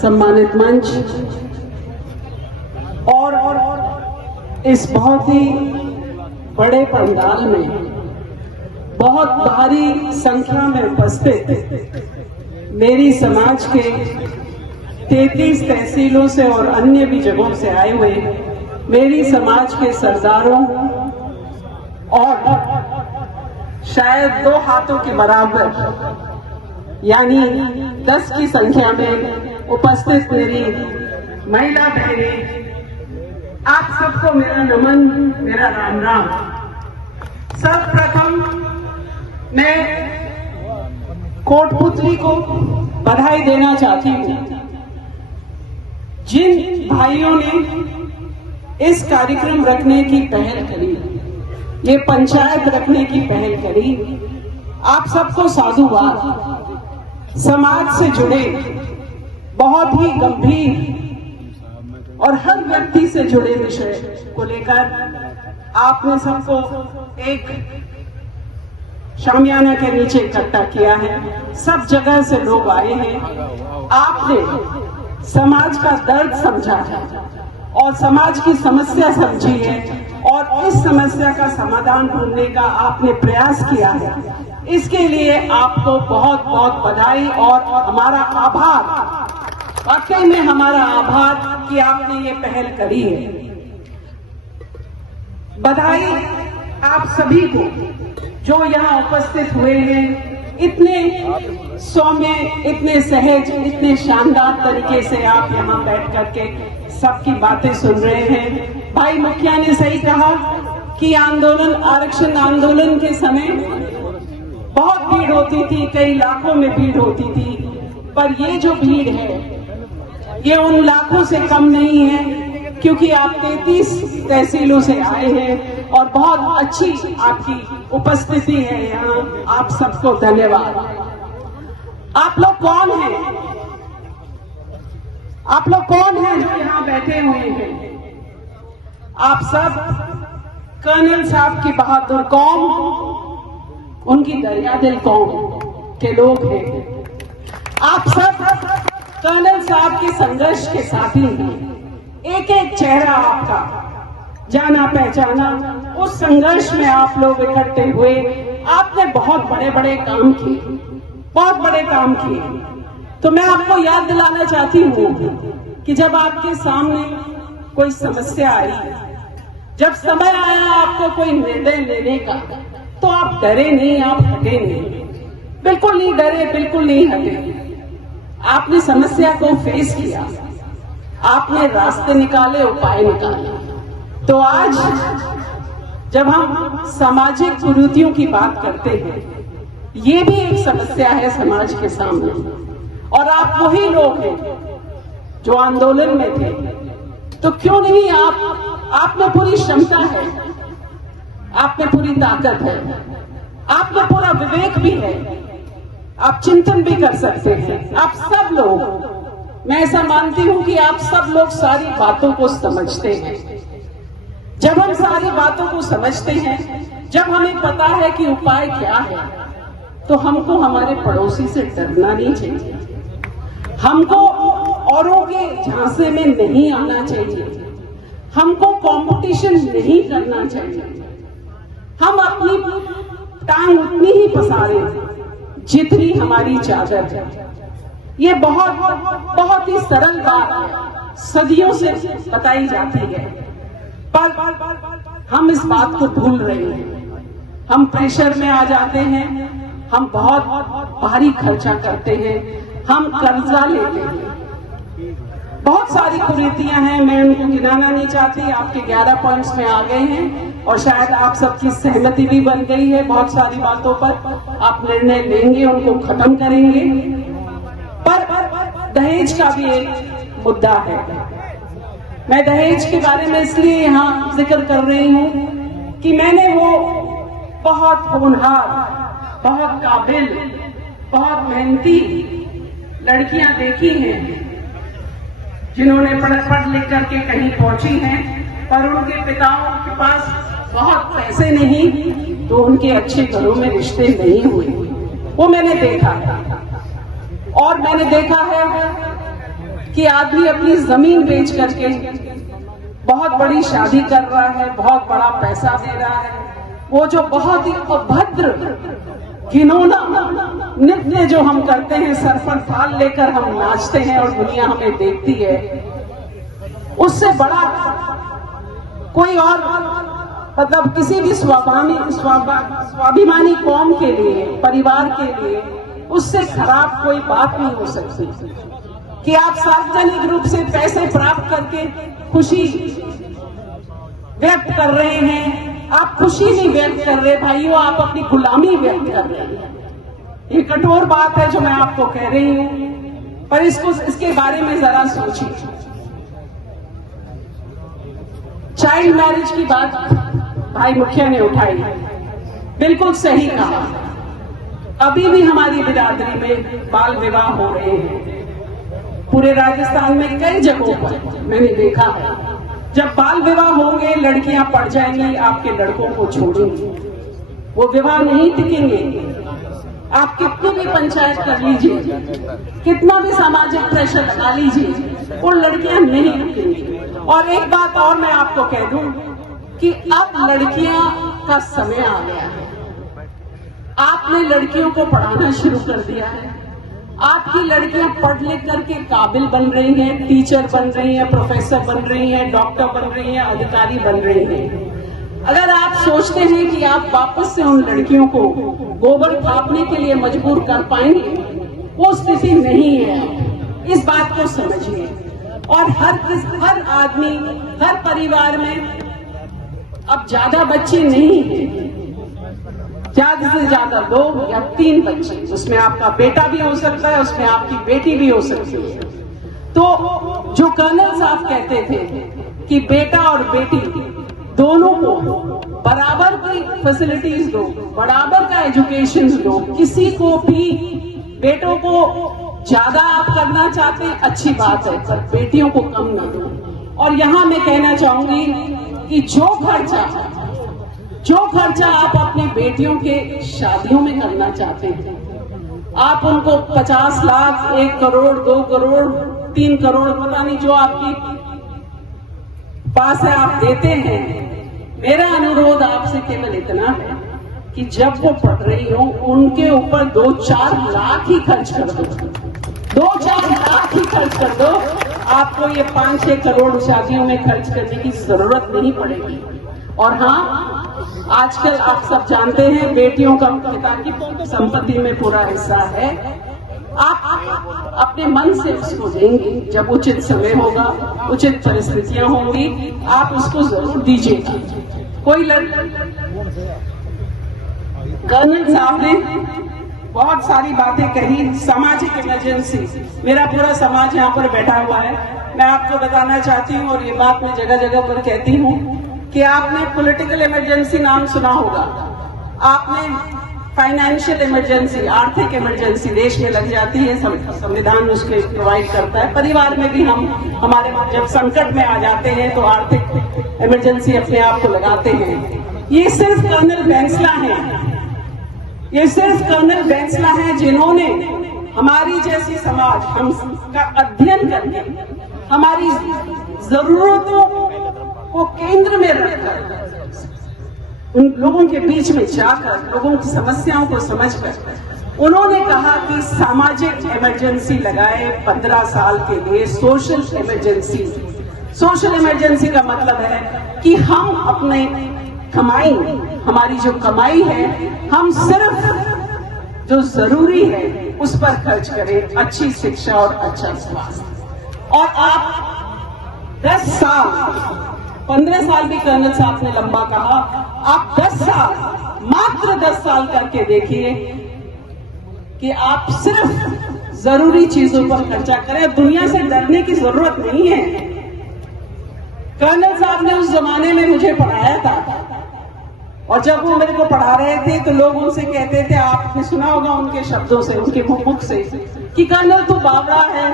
सम्मानित मंच और इस बहुत ही बड़े पंडाल में बहुत भारी संख्या में उपस्थित मेरी समाज के 33 तहसीलों से और अन्य भी जगहों से आए हुए मेरी समाज के सरदारों और शायद 2 हाथों के बराबर यानी 10 की संख्या में उपस्थित मेरी महिला बहनें, आप सबको मेरा नमन, मेरा राम राम। सर्वप्रथम मैं कोटपुतली को बधाई देना चाहती हूँ। जिन भाइयों ने इस कार्यक्रम रखने की पहल करी, ये पंचायत रखने की पहल करी, आप सबको साधुवाद। समाज से जुड़े बहुत ही गंभीर और हर व्यक्ति से जुड़े विषय को लेकर आपने सबको एक शामियाना के नीचे इकट्ठा किया है। सब जगह से लोग आए हैं। आपने समाज का दर्द समझा है और समाज की समस्या समझी है और इस समस्या का समाधान ढूंढने का आपने प्रयास किया है। इसके लिए आपको बहुत बहुत बधाई और हमारा आभार। वाकई में हमारा आभार कि आपने ये पहल करी है। बधाई आप सभी को जो यहाँ उपस्थित हुए हैं। इतने सौम्य, इतने सहज, इतने शानदार तरीके से आप यहाँ बैठ करके सबकी बातें सुन रहे हैं। भाई मुखिया ने सही कहा कि आंदोलन, आरक्षण आंदोलन के समय बहुत भीड़ होती थी, कई लाखों में भीड़ होती थी, पर ये जो भीड़ है ये उन लाखों से कम नहीं है, क्योंकि आप 33 तहसीलों से आए हैं और बहुत अच्छी आपकी उपस्थिति है यहाँ। आप सबको धन्यवाद। आप लोग कौन हैं? आप लोग कौन हैं जो यहाँ बैठे हुए हैं? आप सब कर्नल साहब की बहादुर कौम, उनकी दरियादिल कौम के लोग हैं। आप सब कर्नल साहब के संघर्ष के साथी हैं। एक एक चेहरा आपका जाना पहचाना, उस संघर्ष में आप लोग इकट्ठे हुए। आपने बहुत बड़े बड़े काम किए, बहुत बड़े काम किए। तो मैं आपको याद दिलाना चाहती हूँ कि जब आपके सामने कोई समस्या आई, जब समय आया आपको कोई निर्णय लेने का, तो आप डरे नहीं, आप हटे नहीं, बिल्कुल नहीं डरे, बिल्कुल नहीं हटे। आपने समस्या को फेस किया, आपने रास्ते निकाले, उपाय निकाले। तो आज जब हम सामाजिक कुरीतियों की बात करते हैं, ये भी एक समस्या है समाज के सामने। और आप वही लोग हैं जो आंदोलन में थे, तो क्यों नहीं आप में पूरी क्षमता है, आप में पूरी ताकत है, आप में पूरा विवेक भी है, आप चिंतन भी कर सकते हैं। आप सब लोग, मैं ऐसा मानती हूं कि आप सब लोग सारी बातों को समझते हैं। जब हम सारी बातों को समझते हैं, जब हमें पता है कि उपाय क्या है, तो हमको हमारे पड़ोसी से डरना नहीं चाहिए, हमको औरों के झांसे में नहीं आना चाहिए, हमको कंपटीशन नहीं करना चाहिए। हम अपनी टांग उतनी ही पसारें जितनी हमारी चादर है। ये बहुत ही सरल बात है, सदियों से बताई जाती है, पर हम इस बात को भूल रहे हैं। हम प्रेशर में आ जाते हैं, हम बहुत भारी खर्चा करते हैं, हम कर्जा लेते हैं। बहुत सारी कुरीतियां हैं, मैं उनको गिनाना नहीं चाहती। आपके 11 पॉइंट्स में आ गए हैं और शायद आप सबकी सहमति भी बन गई है। बहुत सारी बातों पर आप निर्णय लेंगे, उनको खत्म करेंगे। पर दहेज का भी एक मुद्दा है। मैं दहेज के बारे में इसलिए यहाँ जिक्र कर रही हूँ कि मैंने वो बहुत होनहार, बहुत काबिल, बहुत मेहनती लड़कियां देखी हैं जिन्होंने पढ़ लिख करके कहीं पहुंची हैं, पर उनके पिताओं के पास बहुत पैसे नहीं, तो उनके अच्छे घरों में रिश्ते नहीं हुए। वो मैंने देखा है। और मैंने देखा है कि आदमी अपनी जमीन बेच करके बहुत बड़ी शादी कर रहा है, बहुत बड़ा पैसा दे रहा है। वो जो बहुत ही अभद्र घिनौना नृत्य जो हम करते हैं, सर पर थाल लेकर हम नाचते हैं और दुनिया हमें देखती है, उससे बड़ा कोई और मतलब किसी भी स्वाभिमानी कौम के लिए, परिवार के लिए उससे खराब कोई बात नहीं हो सकती कि आप सार्वजनिक रूप से पैसे प्राप्त करके खुशी व्यक्त कर रहे हैं। आप खुशी नहीं व्यक्त कर रहे भाइयों, आप अपनी गुलामी व्यक्त कर रहे हैं। ये कठोर बात है जो मैं आपको कह रही हूं, पर इसके बारे में जरा सोचिए। चाइल्ड मैरिज की बात भाई मुखिया ने उठाई, बिल्कुल सही कहा। अभी भी हमारी बिरादरी में बाल विवाह हो रहे हैं। पूरे राजस्थान में कई जगहों पर मैंने देखा है, जब बाल विवाह होंगे लड़कियां पड़ जाएंगी, आपके लड़कों को छोड़ेंगी, वो विवाह नहीं टिकेंगे। आप कितनी भी पंचायत कर लीजिए, कितना भी सामाजिक प्रेशर लगा लीजिए, वो लड़कियां नहीं टिकेंगी। और एक बात और मैं आपको कह दूं कि अब लड़कियां का समय आ गया है। आपने लड़कियों को पढ़ाना शुरू कर दिया है। आपकी लड़कियां पढ़ लिख करके काबिल बन रही हैं, टीचर बन रही हैं, प्रोफेसर बन रही हैं, डॉक्टर बन रही हैं, अधिकारी बन रही हैं। अगर आप सोचते हैं कि आप वापस से उन लड़कियों को गोबर थापने के लिए मजबूर कर पाएंगे, वो स्थिति नहीं है। इस बात को समझिए। और हर आदमी, हर परिवार में अब ज्यादा बच्चे नहीं हैं, ज्यादा से ज्यादा 2 या 3 बच्चे। उसमें आपका बेटा भी हो सकता है, उसमें आपकी बेटी भी हो सकती है। तो जो कर्नल साहब कहते थे कि बेटा और बेटी दोनों को बराबर की फैसिलिटीज दो, बराबर का एजुकेशन दो, किसी को भी बेटों को ज्यादा आप करना चाहते हैं अच्छी बात है, पर बेटियों को कम न दो। और यहां मैं कहना चाहूंगी कि जो खर्चा आप अपनी बेटियों के शादियों में करना चाहते हैं, आप उनको 50 लाख, 1 करोड़, 2 करोड़, 3 करोड़, पता नहीं जो आपकी पास है आप देते हैं। मेरा अनुरोध आपसे केवल इतना है कि जब वो पढ़ रही हो उनके ऊपर 2-4 लाख ही खर्च कर दो, 2-4 लाख ही खर्च कर दो। आपको ये 5-6 करोड़ शादियों में खर्च करने की जरूरत नहीं पड़ेगी। और हाँ, आजकल आप सब जानते हैं बेटियों का पिता की संपत्ति में पूरा हिस्सा है। आप अपने मन से उसको देंगे, जब उचित समय होगा, उचित परिस्थितियां होंगी, आप उसको जरूर दीजिएगा। कोई कर्नल साहब ने बहुत सारी बातें कही। सामाजिक इमरजेंसी, मेरा पूरा समाज यहाँ पर बैठा हुआ है। मैं आपको बताना चाहती हूँ, और ये बात मैं जगह जगह पर कहती हूँ, कि आपने पॉलिटिकल इमरजेंसी नाम सुना होगा, आपने फाइनेंशियल इमरजेंसी, आर्थिक इमरजेंसी देश में लग जाती है, संविधान उसके प्रोवाइड करता है। परिवार में भी हमारे जब संकट में आ जाते हैं तो आर्थिक इमरजेंसी अपने आप को लगाते हैं। ये सिर्फ कर्नल बैंसला हैं, ये सिर्फ कर्नल बैंसला हैं जिन्होंने हमारी जैसी समाज, हम का अध्ययन करके हमारी जरूरतों को केंद्र में रखकर, उन लोगों के बीच में जाकर, लोगों की समस्याओं को समझकर उन्होंने कहा कि सामाजिक इमरजेंसी लगाए 15 साल के लिए, सोशल इमरजेंसी। सोशल इमरजेंसी का मतलब है कि हम अपने कमाई, हमारी जो कमाई है, हम सिर्फ जो जरूरी है उस पर खर्च करें, अच्छी शिक्षा और अच्छा स्वास्थ्य। और आप 10 साल, 15 साल भी कर्नल साहब ने लंबा कहा, आप 10 साल, मात्र 10 साल करके देखिए कि आप सिर्फ जरूरी चीजों पर खर्चा करें। दुनिया से डरने की जरूरत नहीं है। कर्नल साहब ने उस जमाने में मुझे पढ़ाया था, और जब वो मेरे को पढ़ा रहे थे तो लोग उनसे कहते थे, आपने सुना होगा उनके शब्दों से, उनके मुख से, कि कर्नल तू बावड़ा है,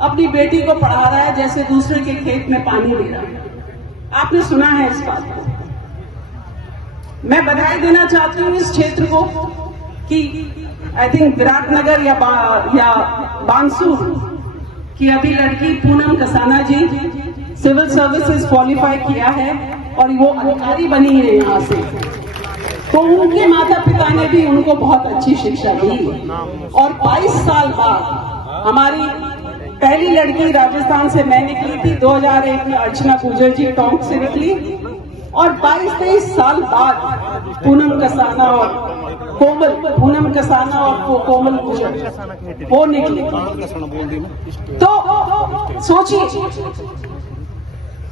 अपनी बेटी को पढ़ा रहा है जैसे दूसरे के खेत में पानी दे रहा है। आपने सुना है इस बात को। मैं बधाई देना चाहती हूँ इस क्षेत्र को कि आई थिंक विराटनगर या बांसुर कि अभी लड़की पूनम कसाना जी सिविल सर्विसेज क्वालिफाई किया है और वो अधिकारी बनी है यहाँ से, तो उनके माता पिता ने भी उनको बहुत अच्छी शिक्षा दी। और 22 साल बाद हमारी पहली लड़की राजस्थान से मैं निकली थी 2001 में, अर्चना गुजर जी टोंक से निकली, और 22-23 साल बाद पूनम कसाना और कोमल, पूनम कसाना और कोमल गुजर वो निकली। तो सोचिए,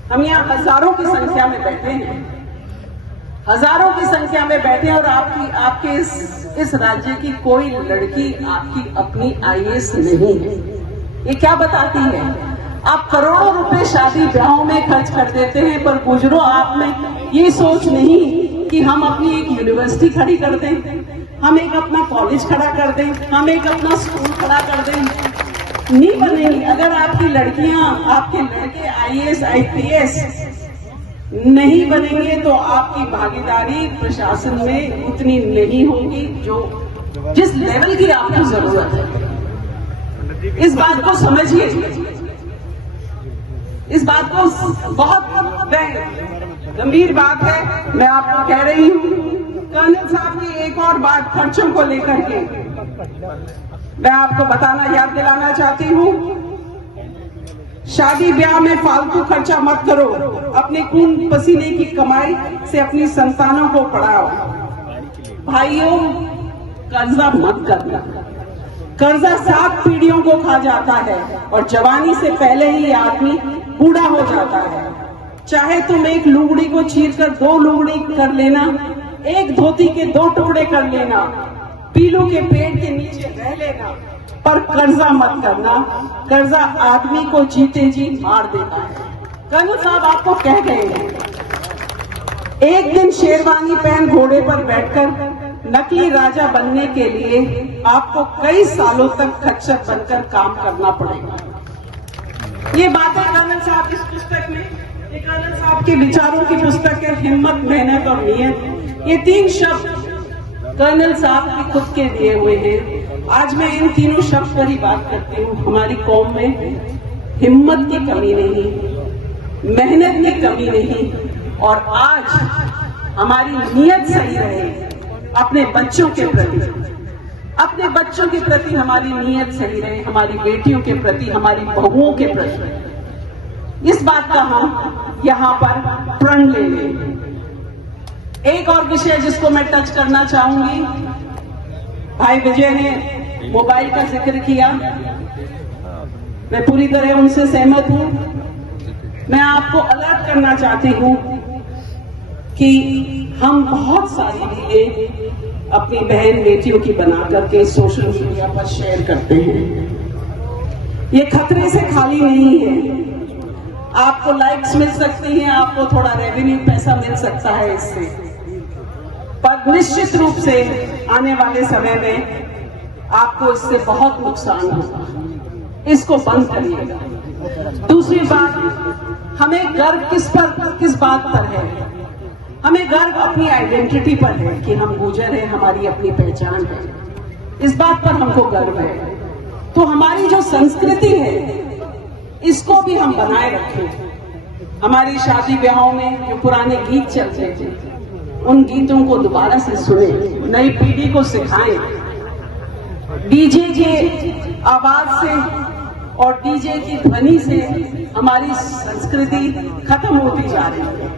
हम यहाँ हजारों की संख्या में बैठे हैं, हजारों की संख्या में बैठे हैं, और आपके इस राज्य की कोई लड़की आपकी अपनी आईएएस नहीं है। ये क्या बताती है? आप करोड़ों रुपए शादी ब्याहों में खर्च कर देते हैं, पर गुजरो आप में ये सोच नहीं कि हम अपनी एक यूनिवर्सिटी खड़ी कर दें, हम एक अपना कॉलेज खड़ा कर दें, हम एक अपना स्कूल खड़ा कर दें। नहीं बनेगी। अगर आपकी लड़कियां, आपके लड़के आईएएस आईपीएस नहीं बनेंगे तो आपकी भागीदारी प्रशासन में उतनी नहीं होगी जो जिस लेवल की आपको जरूरत है। इस बात को समझिए, इस बात को बहुत गंभीर बात है। मैं आपको कह रही हूँ, कर्नल साहब की एक और बात खर्चों को लेकर के मैं आपको बताना, याद दिलाना चाहती हूँ। शादी ब्याह में फालतू खर्चा मत करो, अपने खून पसीने की कमाई से अपनी संतानों को पढ़ाओ। भाइयों, कर्जा मत करना, कर्जा 7 पीढ़ियों को खा जाता है और जवानी से पहले ही आदमी बूढ़ा हो जाता है। चाहे तुम एक लुगड़ी को चीरकर 2 लुगड़ी कर लेना, एक धोती के 2 टुकड़े कर लेना, पीलू के पेड़ के नीचे रह लेना, पर कर्जा मत करना। कर्जा आदमी को जीते जी मार देता है। कर्नल साहब आपको कह गए हैं, एक दिन शेरवानी पहन घोड़े पर बैठकर नकली राजा बनने के लिए आपको कई सालों तक खच्चर बनकर काम करना पड़ेगा। ये बातें कर्नल साहब इस पुस्तक में, ये कर्नल साहब के विचारों की पुस्तक है, हिम्मत, मेहनत और नियत। ये 3 शब्द कर्नल साहब के खुद के दिए हुए हैं। आज मैं इन तीनों शब्द पर ही बात करती हूँ। हमारी कौम में हिम्मत की कमी नहीं, मेहनत की कमी नहीं, और आज हमारी नीयत सही रहे अपने बच्चों के प्रति, अपने बच्चों के प्रति हमारी नीयत सही रहे, हमारी बेटियों के प्रति, हमारी बहुओं के प्रति, इस बात का हम यहाँ पर प्रण ले लें। एक और विषय जिसको मैं टच करना चाहूंगी, भाई विजय ने मोबाइल का जिक्र किया, मैं पूरी तरह उनसे सहमत हूं। मैं आपको अलर्ट करना चाहती हूं कि हम बहुत सारी रीलें अपनी बहन बेटियों की बना करके सोशल मीडिया पर शेयर करते हैं। ये खतरे से खाली नहीं है। आपको लाइक्स मिल सकती हैं, आपको थोड़ा रेवेन्यू पैसा मिल सकता है इससे, पर निश्चित रूप से आने वाले समय में आपको इससे बहुत नुकसान होगा। इसको बंद करिएगा। दूसरी बात, हमें गर्व किस बात पर है? हमें गर्व अपनी आइडेंटिटी पर है कि हम गुर्जर हैं, हमारी अपनी पहचान है, इस बात पर हमको गर्व है। तो हमारी जो संस्कृति है इसको भी हम बनाए रखें। हमारी शादी ब्याहों में जो पुराने गीत चलते थे, उन गीतों को दोबारा से सुने, नई पीढ़ी को सिखाएं। डीजे की आवाज से और डीजे की ध्वनि से हमारी संस्कृति खत्म होती जा रही है।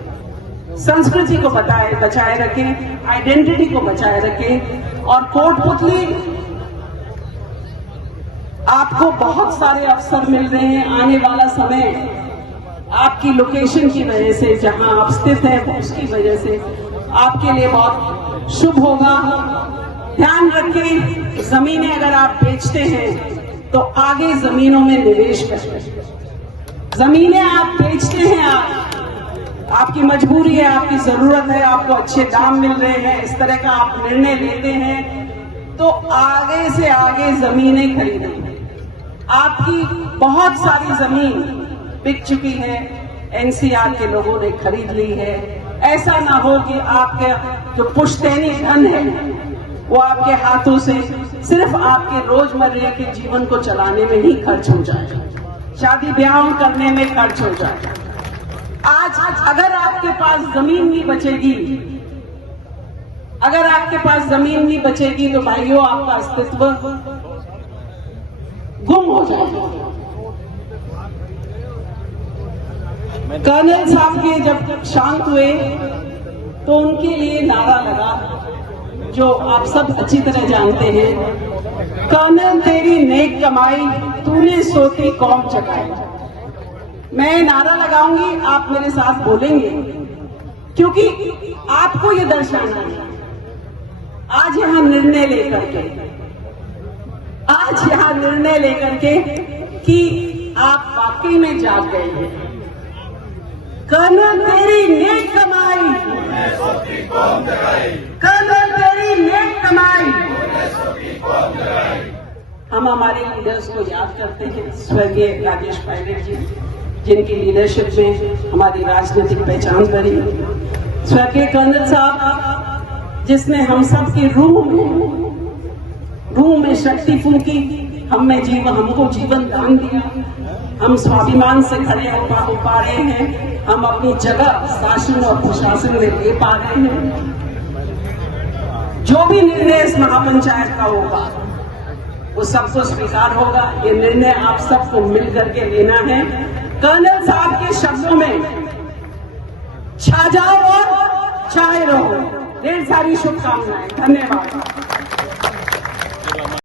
संस्कृति को बचाए रखें, आइडेंटिटी को बचाए रखें। और कोटपुतली, आपको बहुत सारे अवसर मिल रहे हैं। आने वाला समय आपकी लोकेशन की वजह से, जहां आप स्थित हैं उसकी वजह से आपके लिए बहुत शुभ होगा। ध्यान रखें, जमीनें अगर आप बेचते हैं तो आगे जमीनों में निवेश करें। जमीनें आप बेचते हैं, आपकी मजबूरी है, आपकी जरूरत है, आपको अच्छे दाम मिल रहे हैं, इस तरह का आप निर्णय लेते हैं, तो आगे से आगे जमीनें खरीदें। आपकी बहुत सारी जमीन बिक चुकी है, एनसीआर के लोगों ने खरीद ली है। ऐसा ना हो कि आपके जो पुश्तैनी धन है वो आपके हाथों से सिर्फ आपके रोजमर्रा के जीवन को चलाने में ही खर्च हो जाए। शादी ब्याह करने में खर्च हो जाए। आज अगर आपके पास जमीन नहीं बचेगी, अगर आपके पास जमीन नहीं बचेगी तो भाइयों आपका अस्तित्व गुम हो जाएगा। कर्नल साहब के जब शांत हुए तो उनके लिए नारा लगा, जो आप सब अच्छी तरह जानते हैं, कर्नल तेरी नेक कमाई तूने सोती कौम जगाई। मैं नारा लगाऊंगी, आप मेरे साथ बोलेंगे, क्योंकि आपको ये दर्शाना है आज यहां निर्णय लेकर के, आज यहां निर्णय लेकर के कि आप वाकई में जाग गए हैं। कर्नल तेरी नेक कमाई, कर्नल तेरी नेक कमाई। हम हमारे लीडर्स को याद करते हैं, स्वर्गीय राजेश पायलट जी, जिनकी लीडरशिप में हमारी राजनीतिक पहचान बनी। स्वर्गीय कर्नल साहब, जिसने हम सब की रूह में शक्ति फूंकी, हमको जीवन दान दिया। हम स्वाभिमान से खड़े हो पा रहे हैं, हम अपनी जगह शासन और प्रशासन में ले पा रहे हैं। जो भी निर्णय इस महापंचायत का होगा वो सबको स्वीकार होगा। ये निर्णय आप सबको मिल करके लेना है। कर्नल साहब के शब्दों में छा जाओ और छाए रहो। ढेर सारी शुभकामनाएं। धन्यवाद।